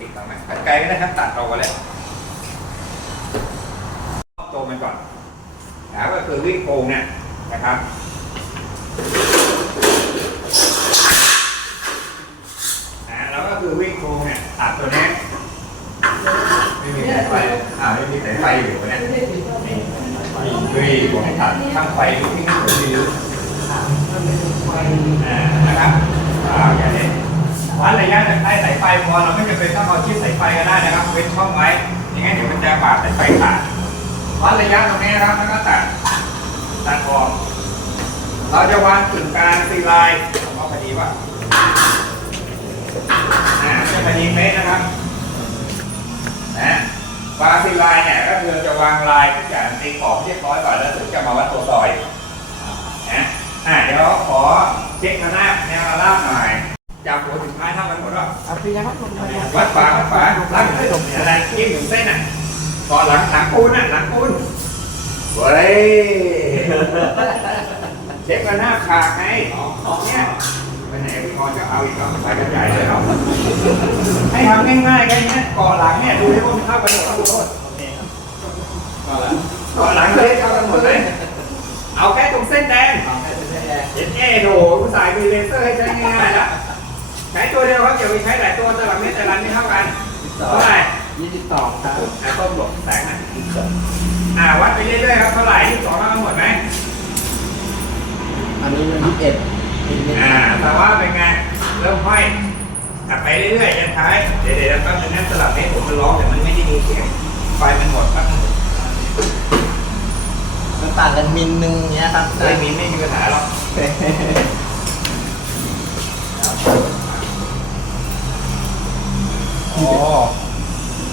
ติดตรงนั้นกันไกลก็ได้ครับตัดออกมาเลยตัวมันก่อนนะก็คือวิ่งโครงเนี่ยนะครับนะแล้วก็คือวิ่งโครงเนี่ยตัดตัวนี้ไม่มีสายไฟอ่าไม่มีสายไฟอยู่เนี่ยนี่คือผมให้ตัดข้างไฟที่ที่นี่ผมมีอ่นะครับอ่าอย่างนี้ วัดระยะจากใต้สายไฟพอเราไม่จำเป็นต้องเอาชิดสายไฟก็ได้นะครับเว้นช่องไว้อย่างงั้นเดี๋ยวมันจะบาดสายไฟขาดวัดระยะตรงนี้นะครับแล้วก็ตัดตัดออกเราจะวางกึ่งกลางซีไลน์ผมเอาพอดีว่าอ่าจะพอดีเมตรนะครับนะวางซีไลน์เนี่ยก็คือจะวางลายทุกอย่างตีขอบเรียบร้อยก่อนแล้วถึงจะมาวัดตัวซอยนะอ่าเดี๋ยวขอเช็คข้างหน้าแนวราบหน่อย จากหัวถึงท้ายเท่ากันหมดหรอเอาพี่ยังครับผมวัดฝาวัดฝาลักขึ้นอะไรยิ่งถึงเส้นอะก่อนหลังหลังปูนอะหลังปูนเว้ยเด็กก็หน้าขาดไงเนี่ยไปไหนพี่พอจะเอาอีกแล้วไปกันใหญ่เลยเราให้ทำง่ายๆแค่นี้ก่อนหลังเนี่ยดูให้พวกมันเข้ากันหมดทุกคนก่อนหลังเลยเข้ากันหมดเลยเอาแค่ตรงเส้นแดงเห็นแอ่โหผู้สายมีเลเซอร์ให้ใช้ง่ายๆแล้ว ใช้ตัวเดียวครับอย่าไปใช้หลายตัวแต่ละเม็ดแต่ละไม่เท่ากันเท่าไหร่ยี่สิบสองครับอ่าต้นหลบแสงนะอ่าวัดไปเรื่อยๆครับเท่าไหร่ที่สองเท่ากันหมดไหมอันนี้มันยี่สิบเอ็ดอีกนิดอ่าแต่ว่าเป็นไงเริ่มห้อยกลับไปเรื่อยๆยันท้ายเดี๋ยวเดี๋ยวแป๊บนึงนะสลับเม็ดผมมันร้องแต่มันไม่ได้มีเสียงไฟมันหมดแป๊บนึงมันต่างกันมิลนึงเนี้ยครับไม่มีไม่มีปัญหาหรอก อ๋อ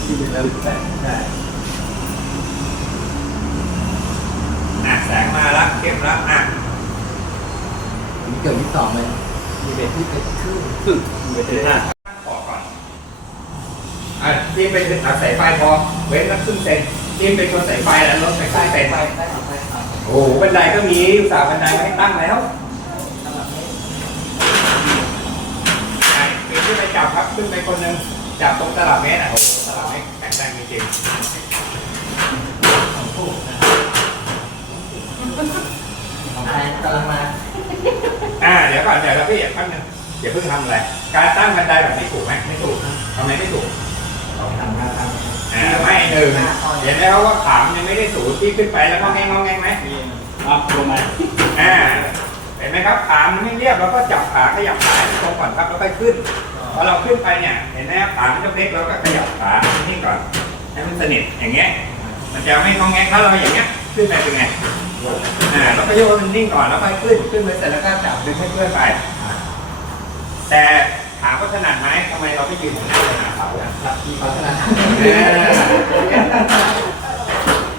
ที่เป็นแล้วแปดใช่อะแสงมาแล้วเข้มแล้วอะมีเกือบยี่สิบสองเลยยี่สิบเอ็ดที่เป็นครึ่งครึ่งยี่สิบเอ็ดห้าขอก่อนอะที่เป็นอาสายไฟพอเว้นสักครึ่งเซนที่เป็นคนใสายไฟแล้วลดไปครึ่งเซนได้ครับได้โอ้โหบันไดก็มีอุตส่าห์บันไดไว้ให้ตั้งแล้วอะปีนขึ้นไปจับครับขึ้นไปคนหนึ่ง จับตรงตลับเมตรอะโอ้โหตลับเมตรแข็งแรงจริงของแพงกำลังมาๆอ่า เดี๋ยวก่อนเดี๋ยวเราพี่อย่าแป๊บนึงอย่าเพิ่งทำอะไร การตั้งบันไดแบบนี้ถูกไหมไม่ถูกทำไมไม่ถูกลองทำครับอ่าไม่หนึ่งเห็นไหมครับว่าขามนยังไม่ได้สูงที่ขึ้นไปแล้วก็แงงงอแงงไหมครับลงมาอ่าเห็นไหมครับขามันไม่เรียบเราก็จับขาขยับขาให้ตรงก่อนครับแล้วค่อยขึ้น พอเราขึ้นไปเนี่ย เห็นไหมครับขามันจะเล็กเราก็ขยับขานี่ก่อน ให้มันสนิทอย่างเงี้ย มันจะไม่งองแงงถ้าเราอย่างเงี้ย ขึ้นไปเป็นไงอ่าแล้วก็โยกให้มันนิ่งก่อนแล้วค่อยขึ้น ขึ้นไปเสร็จแล้วก็จับดึงให้เพื่อนไป แต่ถามว่าถนัดไหมทำไมเราไม่ยืนหันหน้าไปหาเขาอะครับมีพัฒนา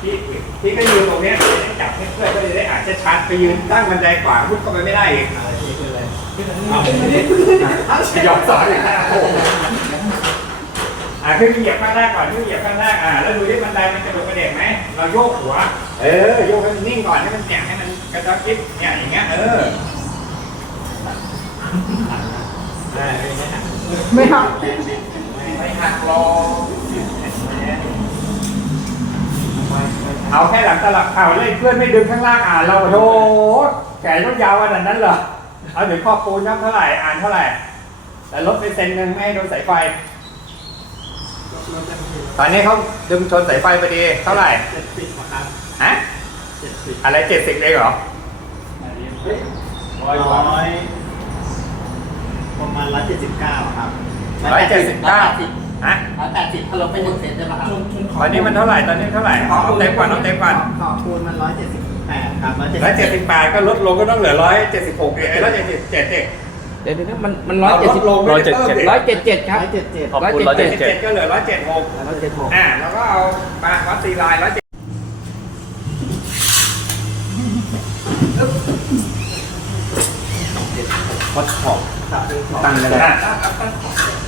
พี่พี่ก็ยืนตรงนี้จับให้เพื่อนก็จะได้อาจจะชันไปยืนตั้งบันไดขวางพุทธเข้าไปไม่ได้อีก อะไรที่คืออะไรเอายอมสอนอีกแล้วโอ้โหอ่าขึ้นเหยียบข้างแรกก่อนขึ้นเหยียบข้างแรกอ่าแล้วดูที่บันไดมันกระโดดกระเด็กไหมเราโยกหัว เออโยกให้มันนิ่งก่อนให้มันเนี่ยให้มันกระชับคิดเนี่ยอย่างเงี้ยเออไม่ไม่หักไม่หักรอเอาแค่หลังตลับเข่าเลยเพื่อนไม่ดึงข้างล่างอ่าเราโธ่แขนต้องยาวขนาดนั้นเหรอ เอาถึงขอบปูนครับเท่าไหร่ อ่านเท่าไหร่ แต่ลดไปเซนหนึ่งไม่ให้โดนสายไฟ ตอนนี้เขาดึงชนสายไฟพอดีเท่าไหร่เจ็ดสิบครับฮะเจ็ดสิบอะไรเจ็ดสิบเองเหรอร้อยประมาณร้อยเจ็ดสิบเก้าครับร้อยเจ็ดสิบเก้าฮะร้อยแปดสิบถ้าลบไปหนึ่งเซนได้ป่ะครับตอนนี้มันเท่าไหร่ตอนนี้เท่าไหร่เอาเอาเต็มก่อนเอาเต็มก่อนขอบคูณมันร้อยเจ็ดสิบ แปดครับร้อยเจ็ดร้อยเจ็ดสิบแปดก็ลดลงก็ต้องเหลือร้อยเจ็ดสิบหกเองร้อยเจ็ดสิบเจ็ดเองเดี๋ยวเดี๋ยวนะมันมันร้อยเจ็ดสิบลงร้อยเจ็ดเจ็ด ร้อยเจ็ดเจ็ดครับร้อยเจ็ดเจ็ดขอบคุณร้อยเจ็ด177เจ็ด ก็เหลือร้อยเจ็ดหกร้อยเจ็ดหกอ่าแล้วก็เอามาวัดตีลายร้อยเจ็ดวัดขอบครับตั้งเลยอะ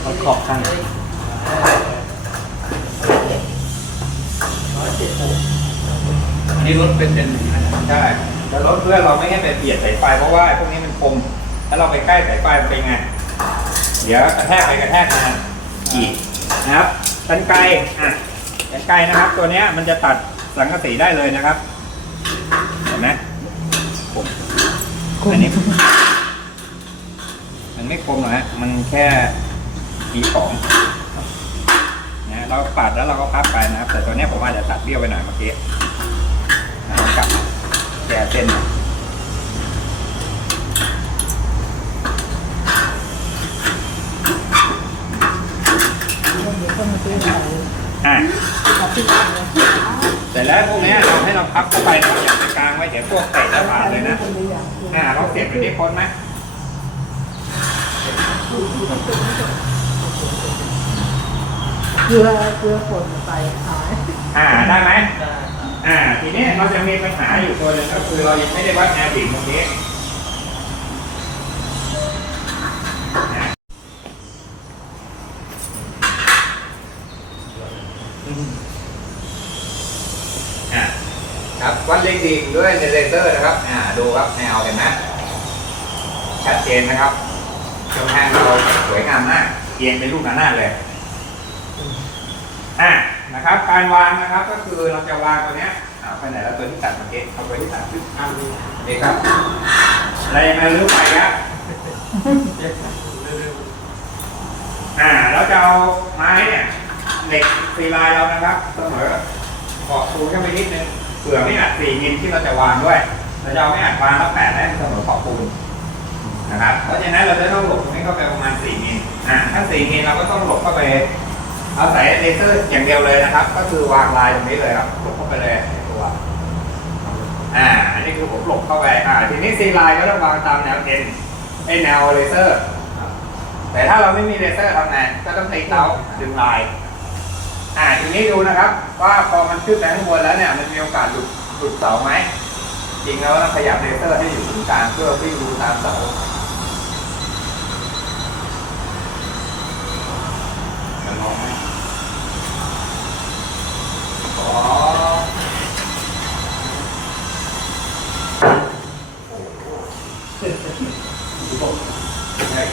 วัดขอบตั้งอั นนี้รถเป็นเป็นใช่แต่รถเพื่อเราไม่ให้ไปเบียดสายไฟเพราะว่าพวกนี้มันคมถ้าเราไปใกล้สายไฟมันเป็นไง เดี๋ยวกระแทกไปกระแทกมาขีดนะครับกันไกรอะกันไกรนะครับ ตัวเนี้ยมันจะตัดสังกะสีได้เลยนะครับเห็นไหมผมอันนี้ มันไม่คมหรอกฮะมันแค่มีของนะเราปัดแล้วเราก็พับไปนะครับ แต่ตัวนี้ผมว่าจะตัดเบี้ยวไปหน่อยเมื่อกี้นะเรากลับแก้เส้นหน่อยอะแต่แล้วพวกเนี้ยเราให้เราพับเข้าไปนะอย่าไปกลางไว้เดี๋ยวพวกเตะจะผ่านเลยนะอ่าเราเสียบไปที่คนไหมเกลือเกลือป่นใส่หายอ่าได้ไหม อ่า ทีนี้เราจะมีปัญหาอยู่ตัวหนึงก็คือเรายังไม่ได้วัดแนวดิ่งตรงนี้นะอะครับวัดเลขดิ่งด้วยเลเซอร์นะครับ อ่า ดูครับแนวเห็นไหมชัดเจนนะครับกำแพงเราสวยงามมากเอียงเป็นลูกหน้าเลย อะ นะครับ การวางนะครับก็คือเราจะวางตัวเนี้ยเอาไปไหนแล้วตัวที่ตัดเมื่อกี้เอาตัวที่ตัดขึ้นอะนี่ครับอะไรยังไงรื้อไปครับอ่าเราจะเอาไม้เนี่ยเหล็กซีลายเรานะครับเสมอขอบปูนเข้าไปนิดนึงเผื่อไม่อัดสี่มิลที่เราจะวางด้วยเราจะเอาไม่อัดวางแล้วแปะได้เสมอขอบปูนนะครับเพราะฉะนั้นเราจะต้องหลบตรงนี้เข้าไปประมาณสี่มิลอ่าถ้าสี่มิลเราก็ต้องหลบเข้าไป เอาใส่เลเซอร์อย่างเดียวเลยนะครับ ก็คือวางลายตรงนี้เลยครับหลบเข้าไปเลยในตัวอ่าอันนี้คือผมหลบเข้าไปอ่าทีนี้ซีไลน์ก็ต้องวางตามแนวเอ็นไอแนวเลเซอร์แต่ถ้าเราไม่มีเลเซอร์ทำไงก็ต้องตีเตาดึงลายอ่าทีนี้ดูนะครับ ว่าพอมันขึ้นไปข้างบนแล้วเนี่ยมันมีโอกาสหลุดหลุดเสาไหมจริงแล้วเราขยับเลเซอร์ให้อยู่ตรงกลางเพื่อวิ่งดูตามเสา มันมองไหมอ๋อใช่ เ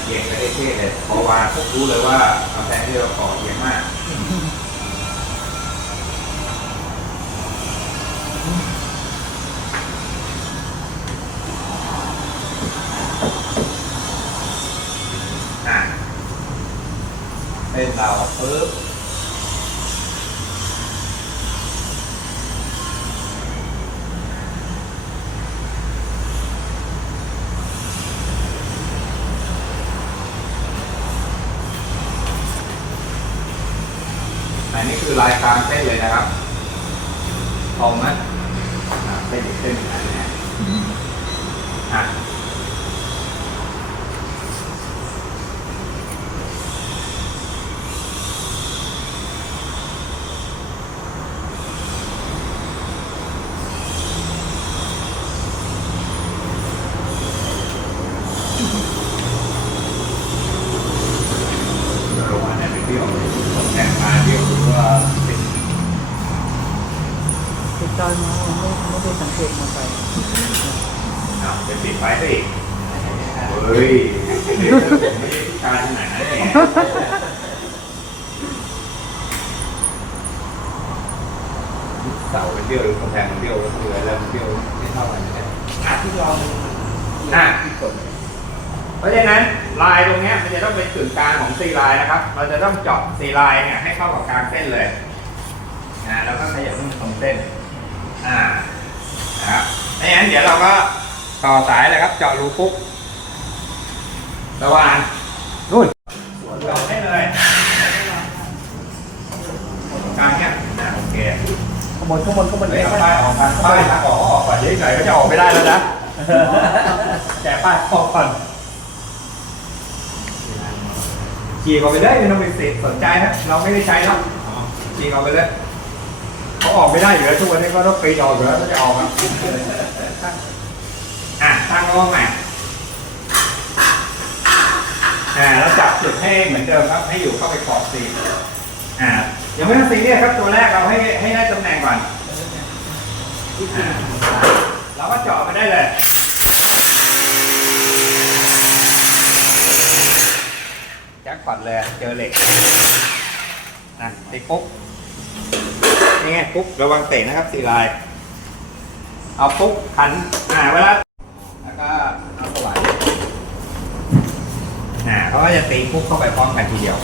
กียงไม่ได้เท่เลยพอวางก็รู้เลยว่ากำแพงที่เราก่อเอียงมาก อะเป็นเราปึ๊บอันนี้คือลายกลางเส้นเลยนะครับตรงไหมอะเส้นอีกเส้นหนึ่งอันเนี้ยอะ โรงงานเนี่ยเป็นเบี้ยวแข่งมาเบี้ยวหรือว่าเป็น ติดตอนมาไม่ไม่ได้สังเกตมาไป อ้าวเป็นปิดไฟซะอีกเฮ้ยเดี๋ยวผมไม่ได้พิการขนาดนั้นเองเสาเป็นเบี้ยวหรือกำแพงเป็นเบี้ยวก็คืออะไรมันเบี้ยวไม่เท่ากันนะอะที่ลองอะที่กดเพราะฉะนั้นลายตรงเนี้ยมันจะ ต้องเป็นศูนย์กลางของซีลายนะครับ เราจะต้องเจาะซีลายเนี่ยให้เข้ากับกลางเส้นเลยนะแล้วก็ขยับให้มันตรงเส้นอ่านะครับไม่งั้นเดี๋ยวเราก็ต่อสายเลยครับ เจาะรูปุ๊บระหว่างนู่นเจาะให้เลยกลางเนี้ยอ่าโอเคขบวนขบวนขบวนเฮ้ยเอาป้ายออกกันป้ายทางออกก็ออกก่อนเฉยๆก็จะออกไม่ได้แล้วนะแจกป้ายออกก่อน ขี่ออกไปเลยไม่ต้องไปสนใจนะเราไม่ได้ใช้แล้วขี่ออกไปเลยเขาออกไม่ได้อยู่แล้วทุกวันนี้ก็ต้องปีนออกอยู่แล้วก็จะออกอะอะตั้งกล้องใหม่อ่าแล้วจับจุดให้เหมือนเดิมครับให้อยู่เข้าไปขอบซีอ่ายังไม่ต้องซีเรียสครับตัวแรกเราให้ให้ได้ตำแหน่งก่อนอ่าเราก็เจาะไปได้เลย จะจ็คพอตเลยเจอเหล็กนะตีปุ๊บนี่ไงปุ๊บระวังเตะนะครับสีลาย เอาปุ๊บขันอ่าเวลาแล้วก็เอาสว่านอ่าเขาก็จะตีปุ๊บเข้าไปพร้อมกันทีเดียว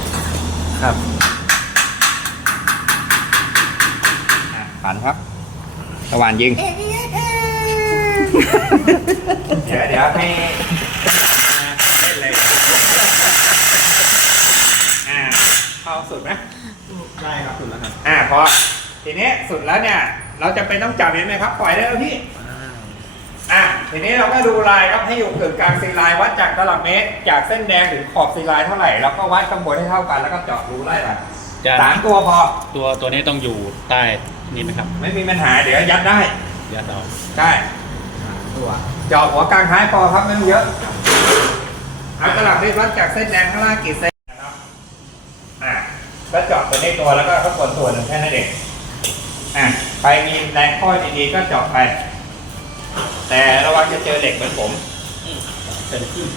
ครับอะขันครับสว่านยิง เดี๋ยวเดี๋ยวให้เล่นเลยอ่า เข้าสุดไหมได้ครับสุดแล้วครับอ่าพอทีนี้สุดแล้วเนี่ย เราจะเป็นต้องจับเห็นไหมครับ ปล่อยได้แล้วพี่อะทีนี้เราก็ดูลายครับให้อยู่กึ่งกลางซีไลน์วัดจากตลับเมตร จากเส้นแดงถึงขอบซีไลน์เท่าไหร่แล้วก็วัดข้างบนให้เท่ากันแล้วก็เจาะรูไล่ไปจะสามตัวพอตัวตัวนี้ต้องอยู่ใต้นี่ไหมครับ ไม่มีปัญหาเดี๋ยวยัดได้ยัดเอาได้ตัวเจาะหัวกลางท้ายพอครับไม่ต้องเยอะเอาตลับเมตรวัดจากเส้นแดงข้างล่างกี่เซนนะครับอะ ก็เจาะตัวนี้ตัวแล้วก็ข้างบนตัวหนึ่งแค่นั้นเองอะไปมีแรงข้อดีๆก็เจาะไป แต่ระวังจะเจอเหล็กเหมือนผมเป็นขึ้น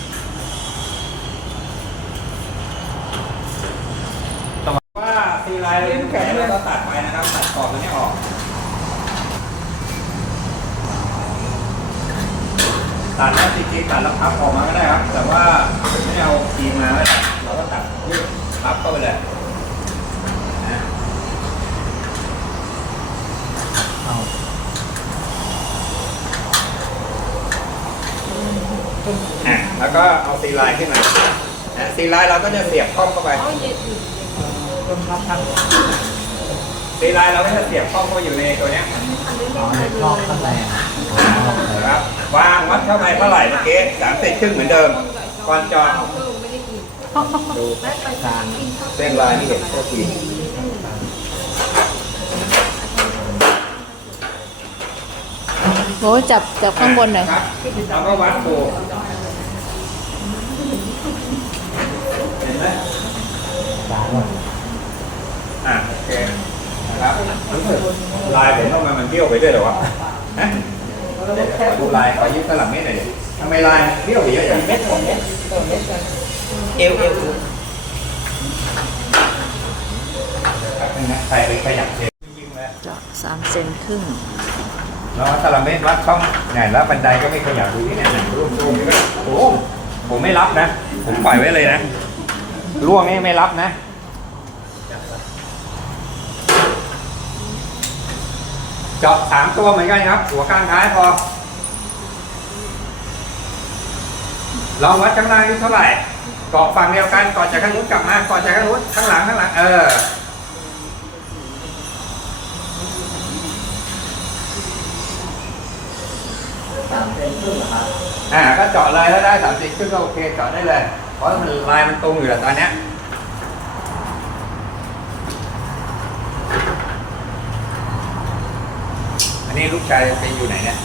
ว่าซีไลน์แข็งแล้วก็ตัดไปนะครับ ตัดขอบตัวนี้ออกตัดแล้วจริงๆตัดแล้วพับออกมาก็ได้ครับ แต่ว่าไม่เอาคีมมาก็ได้เราก็ตัดยืดพับเข้าไปเลยนะ เอา อะ แล้วก็เอาซีไลน์ขึ้นมานะซีไลน์เราก็จะเสียบข้อมเข้าไปรวมรับทั้งซีไลน์เราก็จะเสียบข้อมเข้าไปอยู่ในตัวเนี้ยเอาในรอบข้างในอ๋อนะครับวางวัดเข้าไปเท่าไหร่เมื่อกี้สามสิบครึ่งเหมือนเดิมก่อนเจอดดูทางเส้นลายนี่เห็นโคตรดีโอ้จับจับข้างบนหน่อยครับเราก็วัดดูเห็นไหม สายก่อนอะโอเคนะครับรู้สึกลายผมทำไมมันเบี้ยวไปด้วยเหรอวะฮะเดี๋ยวขอดูลายขอยืมตลับเม็ดหน่อยดิทำไมลายเบี้ยวไปเยอะอย่างเม็ดสองเม็ดเอวเอวถึงนะใครไปขยับเองยิงเลยเจะสามเซนครึ่งแล้วตลับเม็ดวัดช่องเนี่ยแล้วบันไดก็ไม่ขยับดูนี่เนี่ยร่วงร่วงนี่ก็โอ้ผมไม่รับนะ ผมปล่อยไว้เลยนะ ร่วงนี่ไม่รับนะ เจาะสามตัวเหมือนกันครับ หัวกลางท้ายพอลองวัดข้างล่างนี่เท่าไหร่เกาะฝั่งเดียวกันก่อนจากข้างนู้นกลับมาก่อนจากข้างนู้นข้างหลังข้างหลังเออสามเซนครึ่งเหรอครับอ่าก็เจาะเลยถ้าได้สามสิบครึ่งก็โอเคเจาะได้เลย เพราะมันลายมันตรงอยู่แล้วตอนเนี้ยอันนี้ลูกชายไปอยู่ไหนเนี่ย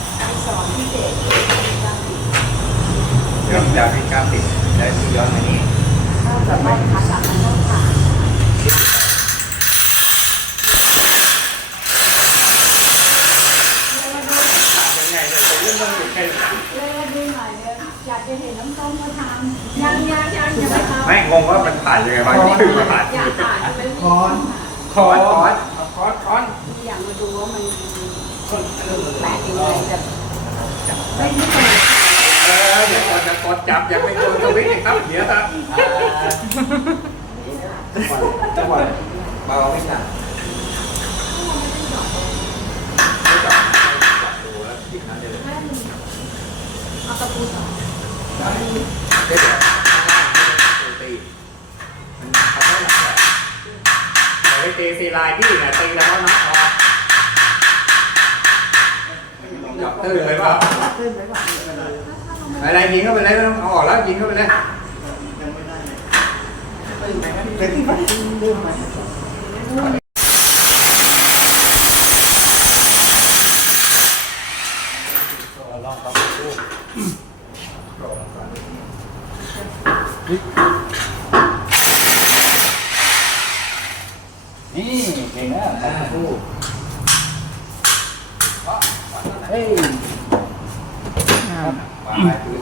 เดี๋ยวจะเป็นการติดได้ที่ย้อนมานี่ถามยังไงเนี่ยเป็นเรื่องต้องอยู่แค่ไหน เลยดูหน่อยเลยอยาก จะเห็นน้ำส้มเขาทำยังยังยังยังไม่ทำไม่งงว่ามันผ่านยังไงวะคือมาผ่านอยากผ่านไปคอนคอนคอนคอนคอนอยากมาดูว่ามันแปลกยังไงแบบไม่ไม่เคยเออเดี๋ยวก่อนจะกดจับยังไม่กดสวิตช์อีกครับเดี๋ยวครับจังหวะเบาไม่ใช่ไม่จับจับดูแล้วหยิบนั้นได้เลยเอาตะปูต่อ ได้เดี๋ยวข้างล่างไม่ต้องตีมันเขาไม่หลักแหละแต่ไปตีซีไลน์พี่นะตีแล้วน้ำออจับตื้นเลยเปล่าขึ้นไว้ก่อนอะไรยิงเข้าไปเลยไม่ต้องเอาออกแล้วยิงเข้าไปเลยเป็นที่มันดื้อไหม นี่เก่งนะอ่าดูเฮ้ยมางไม้พื้น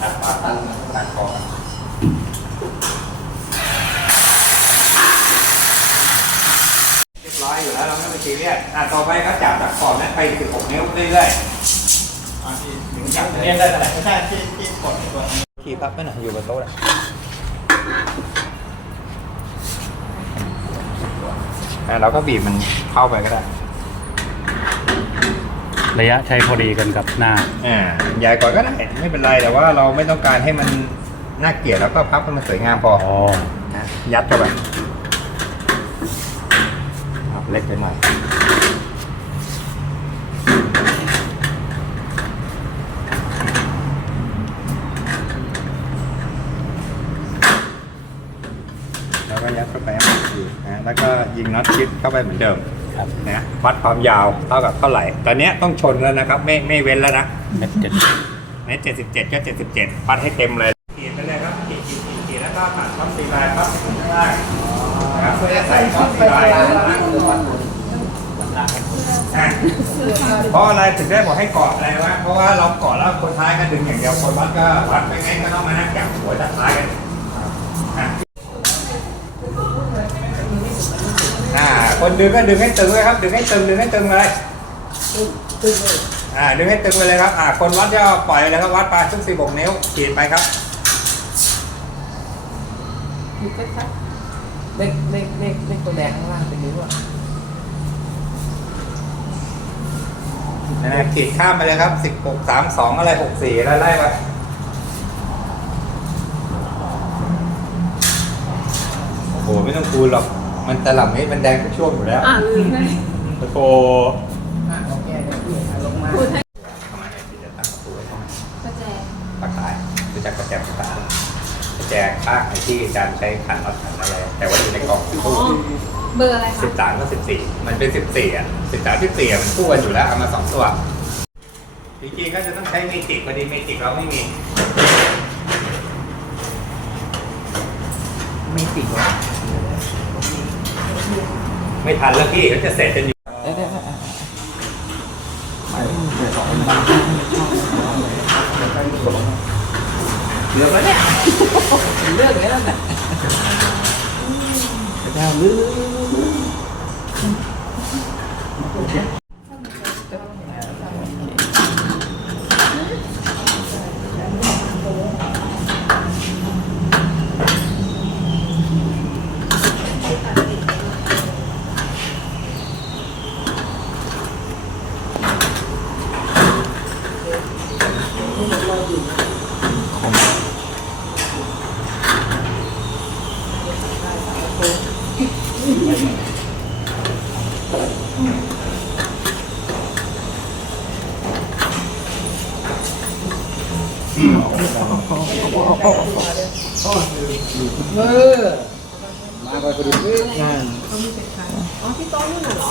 ตัดปาตั้งมันตัดคอเรียบร้อยอยู่แล้วเราไม่ไปซีเรียสอ่ต่อไปก็จับจากขอบนั้นไปถึงหกนิ้วเรื่อยๆอะที่ถึงจับเรียได้เท่าไหร่ ไม่ใช่ที่ นี้ขี่พับไปหน่อยอยู่บนโต๊ะเลยอะเราก็บีบมันเข้าไปก็ได้ ระยะใช้พอดีกันกับหน้า อ่าใหญ่กว่าก็ได้ไม่เป็นไรแต่ว่าเราไม่ต้องการให้มันน่าเกลียดแล้วก็พับให้มันสวยงามพออ๋อ นะยัดเข้าไปครับเล็กไปหน่อยแล้วก็ยัดเข้าไปให้มันดีนะแล้วก็ยิง น็อตชิดเข้าไปเหมือนเดิมครับนะวัดความยาวเท่ากับเท่าไหร่ ตอนเนี้ยต้องชนแล้วนะครับ ไม่ไม่เว้นแล้วนะเม็ดเจ็ดในเจ็ดสิบเจ็ดก็เจ็ดสิบเจ็ดปัดให้เต็มเลยขีดไปเลยครับขีดขีดขีดขีดแล้วก็ผ่านช่องสีลายครับข้างล่างนะครับเพื่อจะใส่ช่องสีลายข้างล่างอะเพราะอะไรถึงได้บอกให้เกาะอะไรวะเพราะว่าเราเกาะแล้วคนท้ายก็ดึงอย่างเดียวคนวัดก็วัดไปไงก็ต้องมานั่งจับหัวจับท้ายกันอะอ่า คนดึงก็ดึงให้ตึงเลยครับ ดึงให้ตึงดึงให้ตึงเลยอ่าดึงให้ตึงไปเลยครับอ่าคนวัดก็ปล่อยเลยครับวัดไปชุกสิบกนิ้วขีดไปครับเลขเลขเลขเลขตัวแดงข้างล่างเป็นนิ้วอะนะขีดข้ามไปเลยครับสิบหกสามสองอะไรหกสี่ไล่ไล่ไปโอ้โหไม่ต้องคูณหรอก มันตลับเม็ดมันแดงทุกช่วงอยู่แล้วอ่าลืมไงตะโกอะโอเคเดี๋ยวพี่เอาลงมาพูดให้เข้ามาเนี่ยที่จะตั้งประตูไว้เข้ามาประแจปากตายรู้จักประแจปากตายประแจข้างไอ้ที่อาจารย์ใช้ขันน็อตขันอะไร แต่ว่าอยู่ในกล่องอ๋อเบอร์อะไรสิคะบสามก็สิบสี่มันเป็นสิบสี่อะสิบสามสิบสี่อะมันคู่กันอยู่แล้วเอามาสองตัวจริงๆก็จะต้องใช้เมจิกพอดีเมจิกเราไม่มีไม่ติดหรอ ไม่ทันแล้วพี่เขาจะเสร็จกันอยู่เหลือแล้วเนี่ยเลือกแลยนั่นแหละดาลื้อ เออมาไปพอดีงานอ๋อที่โต๊ะนู่นน่ะเหรอ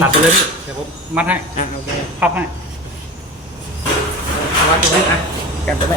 ตัดไปเลยเดี๋ยวผมมัดให้อะโอเคพับให้วัดตรงนี้อะกันจะไม่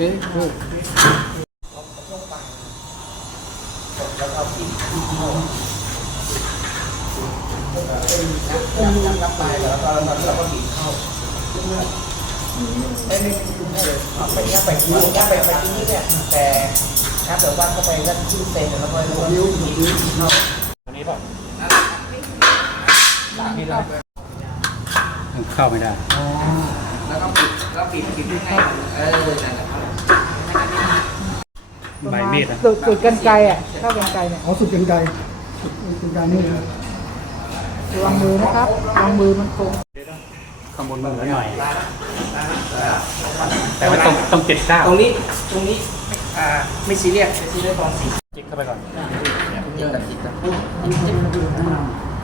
เฮ้ยเฮ้ยแล้วเอาผีเข้านับนับไปแล้วก็เราเราก็บีบเข้าไม่ไม่ไม่เลยไปยับไปที่ยับไปไปที่นี่เนี่ยแต่ถ้าเกิดว่าเข้าไปแล้วที่เซนแล้วก็แล้วก็นิ้วนิ้วเข้าอันนี้ป่ะหลังนี่เราเข้าไม่ได้อ๋อแล้วก็ปิดแล้วปิดปิดยังไงเออนั่นแหละครับ ใบมีดนะสุดสุดกันไกลอะเข้ากันไกลเนี่ยอ๋อสุดกันไกลสุดกันไกลนี่นะระวังมือนะครับระวังมือมันโกงข้างบนมือหน่อย แต่ว่าต้องต้องเจ็ดเก้าตรงนี้ตรงนี้อ่าไม่ซีเรียสไม่ซีเรียสตอนสีจิกเข้าไปก่อนยิงกับจิตกับ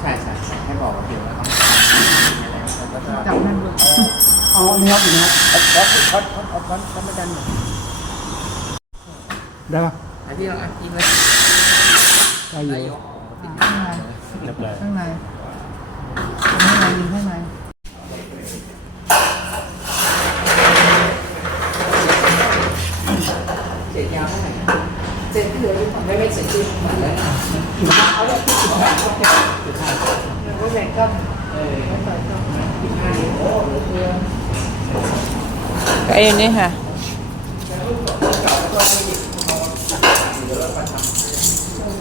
ใช่ใช่ใช่ให้บอกว่าเดี๋ยวแล้วต้องแล้วก็จับนั่นด้วยอ๋อนี่ครับนี่ครับช็อตช็อตช็อตเอาช็อตช็อตมาดันหน่อยได้ปะไอ้ที่เราอะยิงเลยได้อยู่ได้ยกข้างในเรียบร้อยข้างในข้างในยิงข้างในเศษยาวเท่าไหร่เศษที่เหลือไม่ไม่เศษที่หมดเลยเอาเลยที่สิบห้าก็แค่สิบห้าก็แบ่งกัน เออ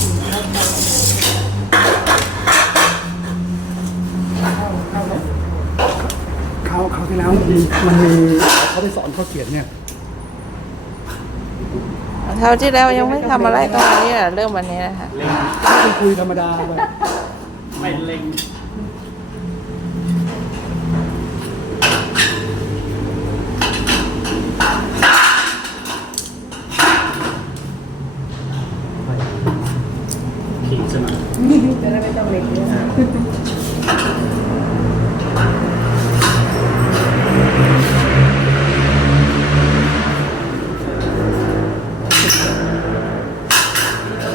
สิบห้านี่โอ้เหลือเกินไอ้นี่ค่ะเขาเขาที่แล้วมันมีมันมีเขาไปสอนเขาเขียนเนี่ยเท่าที่แล้วยังไม่ทำอะไรตรงนี้อะเริ่มวันนี้นะคะคุยคุยธรรมดาไปไม่เล็ง ขีดใช่ไหม จะได้ไม่ต้องเล็กเนี่ย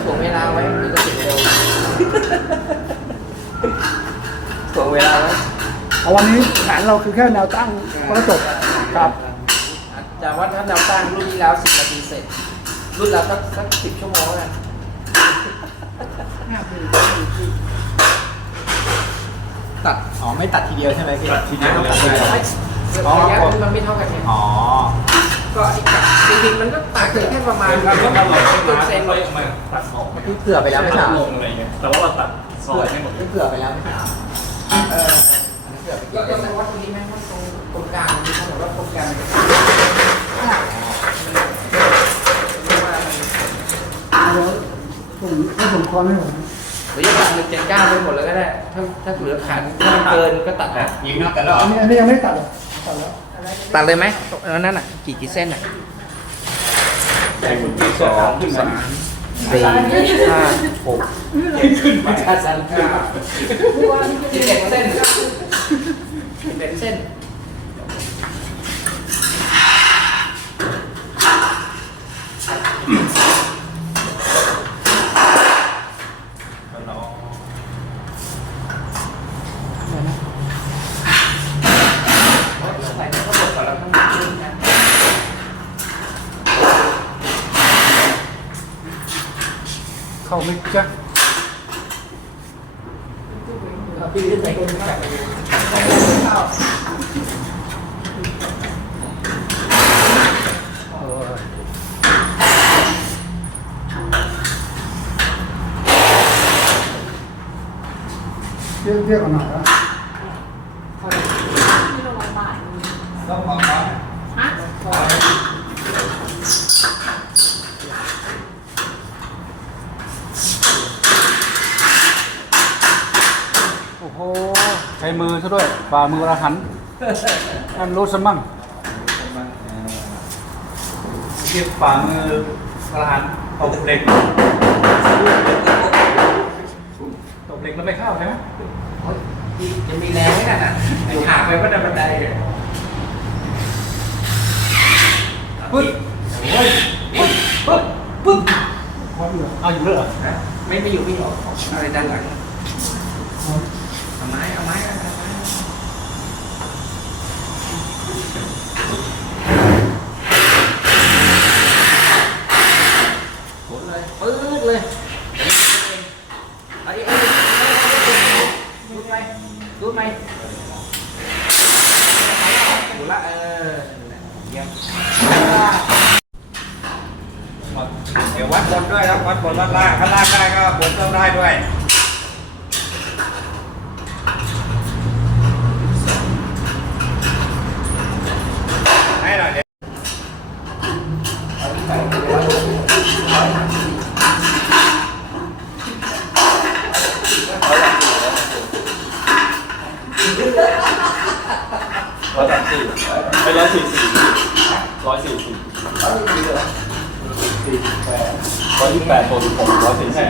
ถ่วงเวลาไว้มันก็ติดเร็ว ถ่วงเวลาไว้เอาวันนี้แผนเราคือแค่แนวตั้งก็จบครับแต่ว่าถ้าเราตั้งรุ่นที่แล้วสิบนาทีเสร็จ รุ่นเราสักสักสิบชั่วโมงแล้วกันตัด อ๋อ ไม่ตัดทีเดียวใช่ไหมพี่ตัดทีเดียวไม่อ๋อระยะมันไม่เท่ากันไงอ๋อ ก็ไอ้ตัดจริงๆมันก็ตัดแค่ประมาณแล้วก็เราไม่เปอมาร์เซ็นต์เลยมาตัดออกที่เผื่อไปแล้วไม่ใช่ลงอะไรเงี้ยแต่ว่าเราตัดซอยให้หมดที่เผื่อไปแล้วไม่ใช่ เอออันนี้เผื่อไปก็จะวัดตรงนี้ไหมว่าตรงตรงกลางนี้เขาบอกว่าตรงกลางมันจะว่ามันแล้วส่งให้ส่งคอนให้ผมหรือจะตัดหนึ่งเจ็ดเก้าไปหมดเลยก็ได้ ถ้าถ้าเหลือขาดถ้ามันเกินก็ตัดนะยิงนอกกันแล้วอันนี้อันนี้ยังไม่ตัดหรอตัดแล้วตัดเลยไหมนั่นอะ กี่กี่เส้นอะแต่คุณที่สองขึ้นม สี่ห้าหกขึ้นมาเจ็ดเส้นสิบเอ็ดเส้นสิบเอ็ดเส้น ใส่ในระบบก่อนแล้วต้องมาขึ้นนะ เข้าไม่จ้ะ พี่ขึ้นไปขึ้นไป เทียบเทียบกันหน่อยนะต้องมองก่อนโอ้โห ใช้มือซะด้วยฝ่ามือละหันนั่นรู้สมั่งเทียบฝ่ามือละหันตบเหล็กตบ เหล็กแล้วไม่เข้าใช่ไหมจะมีแรงไหมน่ะน่ะหักไปก็ได้บันไดเลยปึ๊บโอ้ยปึ๊บปึ๊บปึ๊บเอาอยู่เลยเหรอไม่ไม่อยู่พี่ออกอะไรด้านหลังเอาไม้เอาไม้ ร้อยสามสี่เป็นร้อยสี่สี่ร้อยสี่สี่ร้อยสี่สิบแปดร้อยยี่แปดโทรสิบหกร้อยสี่สี่